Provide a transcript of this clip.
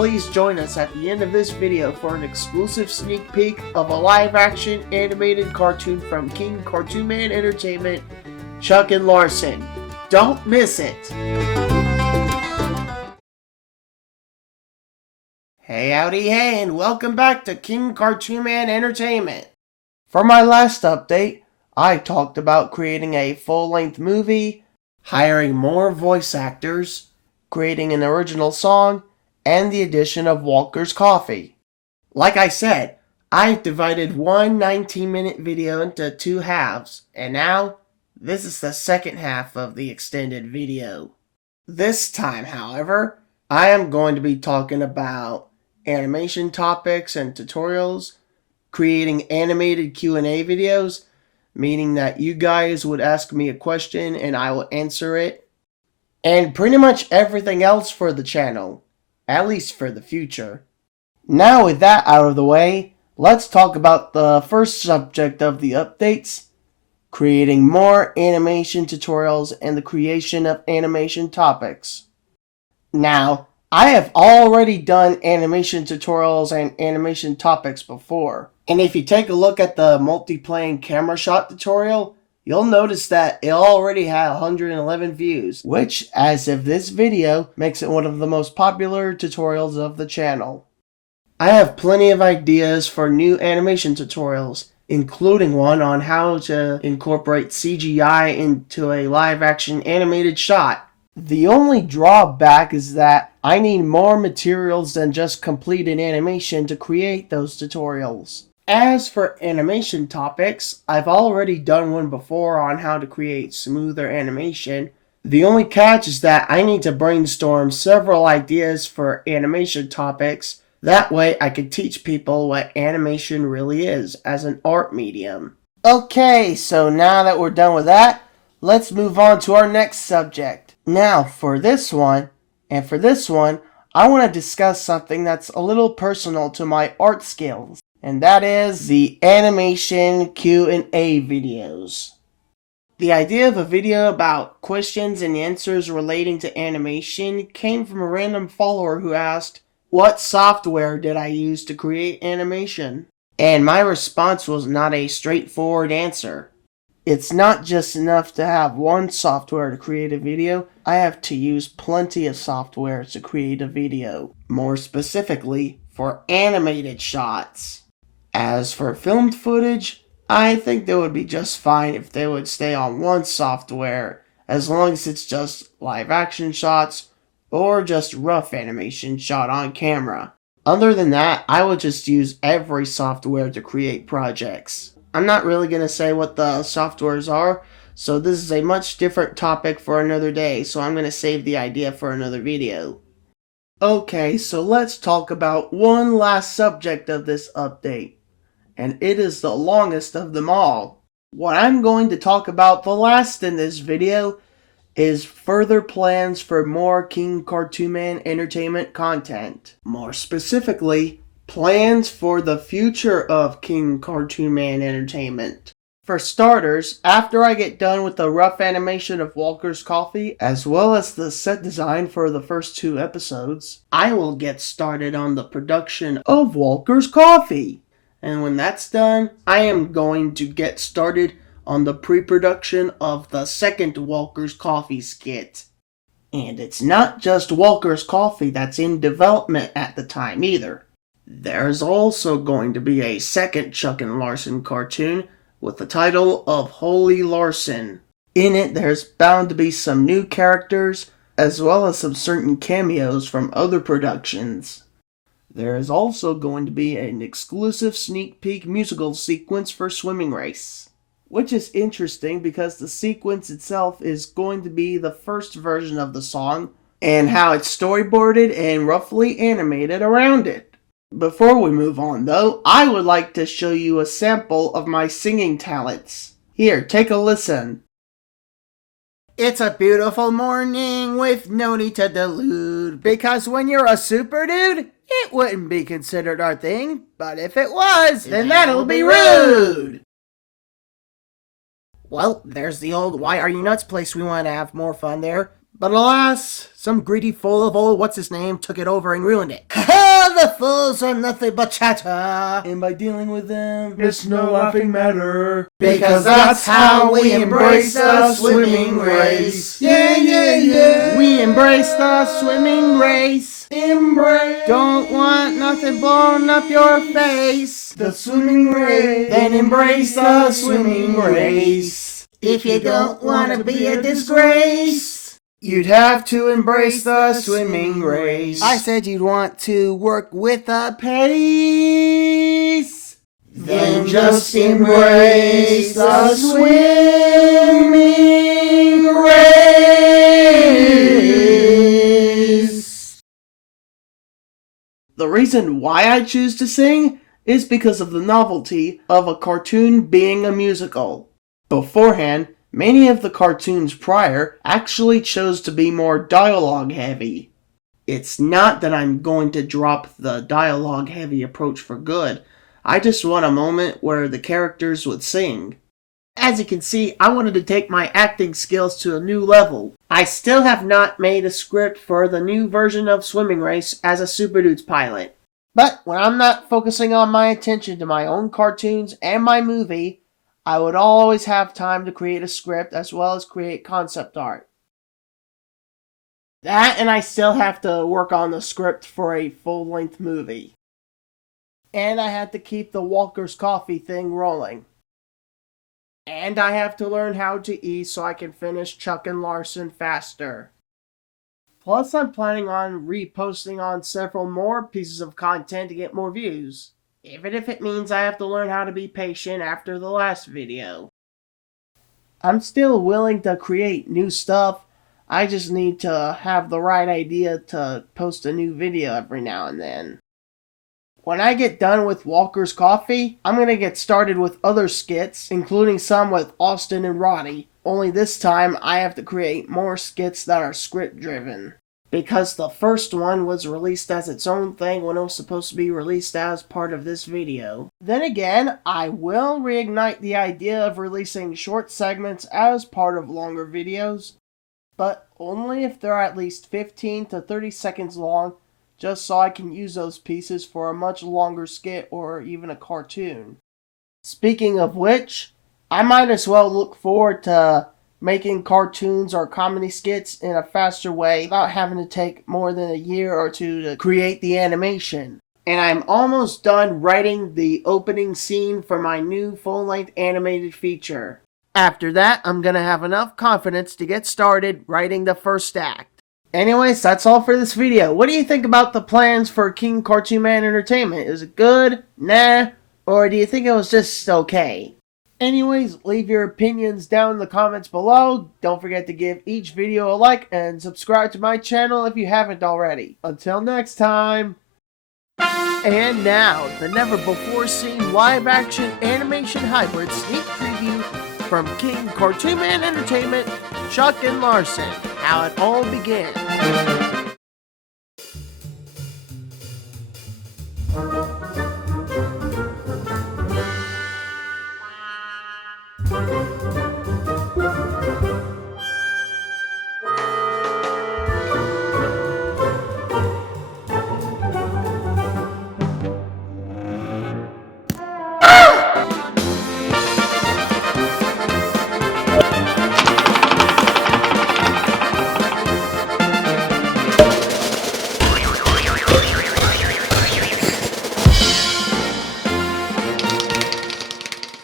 please join us at the end of this video for an exclusive sneak peek of a live-action animated cartoon from King Cartoon Man Entertainment, Chuck and Larson. Don't miss it! Hey howdy hey, and welcome back to King Cartoon Man Entertainment. For my last update, I talked about creating a full-length movie, hiring more voice actors, creating an original song, and the addition of Walker's Coffee. Like I said, I've divided one 19-minute video into two halves, and now this is the second half of the extended video. This time, however, I am going to be talking about animation topics and tutorials, creating animated Q&A videos, meaning that you guys would ask me a question and I will answer it, and pretty much everything else for the channel, at least for the future. Now with that out of the way, let's talk about the first subject of the updates, creating more animation tutorials and the creation of animation topics. Now, I have already done animation tutorials and animation topics before, and if you take a look at the multi-plane camera shot tutorial, you'll notice that it already had 111 views, which, as of this video, makes it one of the most popular tutorials of the channel. I have plenty of ideas for new animation tutorials, including one on how to incorporate CGI into a live-action animated shot. The only drawback is that I need more materials than just completed animation to create those tutorials. As for animation topics, I've already done one before on how to create smoother animation. The only catch is that I need to brainstorm several ideas for animation topics. That way I can teach people what animation really is as an art medium. Okay, so now that we're done with that, let's move on to our next subject. Now for this one, I want to discuss something that's a little personal to my art skills, and that is the animation Q&A videos. The idea of a video about questions and answers relating to animation came from a random follower who asked, "What software did I use to create animation?" And my response was not a straightforward answer. It's not just enough to have one software to create a video. I have to use plenty of software to create a video. More specifically, for animated shots. As for filmed footage, I think they would be just fine if they would stay on one software, as long as it's just live action shots or just rough animation shot on camera. Other than that, I would just use every software to create projects. I'm not really going to say what the softwares are, so this is a much different topic for another day, so I'm going to save the idea for another video. Okay, so let's talk about one last subject of this update, and it is the longest of them all. What I'm going to talk about the last in this video is further plans for more King Cartoon Man Entertainment content. More specifically, plans for the future of King Cartoon Man Entertainment. For starters, after I get done with the rough animation of Walker's Coffee, as well as the set design for the first two episodes, I will get started on the production of Walker's Coffee. And when that's done, I am going to get started on the pre-production of the second Walker's Coffee skit. And it's not just Walker's Coffee that's in development at the time either. There's also going to be a second Chuck and Larson cartoon with the title of Holy Larson. In it, there's bound to be some new characters, as well as some certain cameos from other productions. There is also going to be an exclusive sneak peek musical sequence for Swimming Race, which is interesting because the sequence itself is going to be the first version of the song, and how it's storyboarded and roughly animated around it. Before we move on though, I would like to show you a sample of my singing talents. Here, take a listen. It's a beautiful morning with no need to delude, because when you're a super dude, it wouldn't be considered our thing, but if it was, then that'll be rude. Well, there's the old "Why Are You Nuts" place we want to have more fun there. But alas, some greedy fool of old what's-his-name took it over and ruined it. Ha! The fools are nothing but chatter, and by dealing with them, it's no laughing matter. Because that's how we embrace the swimming race. Yeah, yeah, yeah. We embrace the swimming race. Embrace. Don't want nothing blown up your face. The swimming race. Then embrace the swimming race. If you don't want to be a disgrace, you'd have to embrace the swimming race. I said you'd want to work with a pace. Then just embrace the swimming race. The reason why I choose to sing is because of the novelty of a cartoon being a musical. Beforehand, many of the cartoons prior actually chose to be more dialogue heavy. It's not that I'm going to drop the dialogue heavy approach for good. I just want a moment where the characters would sing. As you can see, I wanted to take my acting skills to a new level. I still have not made a script for the new version of Swimming Race as a Super Dudes pilot. But when I'm not focusing on my attention to my own cartoons and my movie, I would always have time to create a script as well as create concept art. That, and I still have to work on the script for a full-length movie. And I have to keep the Walker's Coffee thing rolling. And I have to learn how to eat so I can finish Chuck and Larson faster. Plus, I'm planning on reposting on several more pieces of content to get more views. Even if it means I have to learn how to be patient after the last video. I'm still willing to create new stuff. I just need to have the right idea to post a new video every now and then. When I get done with Walker's Coffee, I'm going to get started with other skits, including some with Austin and Roddy. Only this time, I have to create more skits that are script-driven. Because the first one was released as its own thing when it was supposed to be released as part of this video. Then again, I will reignite the idea of releasing short segments as part of longer videos, but only if they're at least 15 to 30 seconds long, just so I can use those pieces for a much longer skit or even a cartoon. Speaking of which, I might as well look forward to making cartoons or comedy skits in a faster way without having to take more than a year or two to create the animation. And I'm almost done writing the opening scene for my new full-length animated feature. After that, I'm gonna have enough confidence to get started writing the first act. Anyways, that's all for this video. What do you think about the plans for King Cartoon Man Entertainment? Is it good? Nah? Or do you think it was just okay? Anyways, leave your opinions down in the comments below. Don't forget to give each video a like and subscribe to my channel if you haven't already. Until next time. And now, the never-before-seen live-action animation hybrid sneak preview from King Cartoon Man Entertainment, Chuck and Larson. How it all began.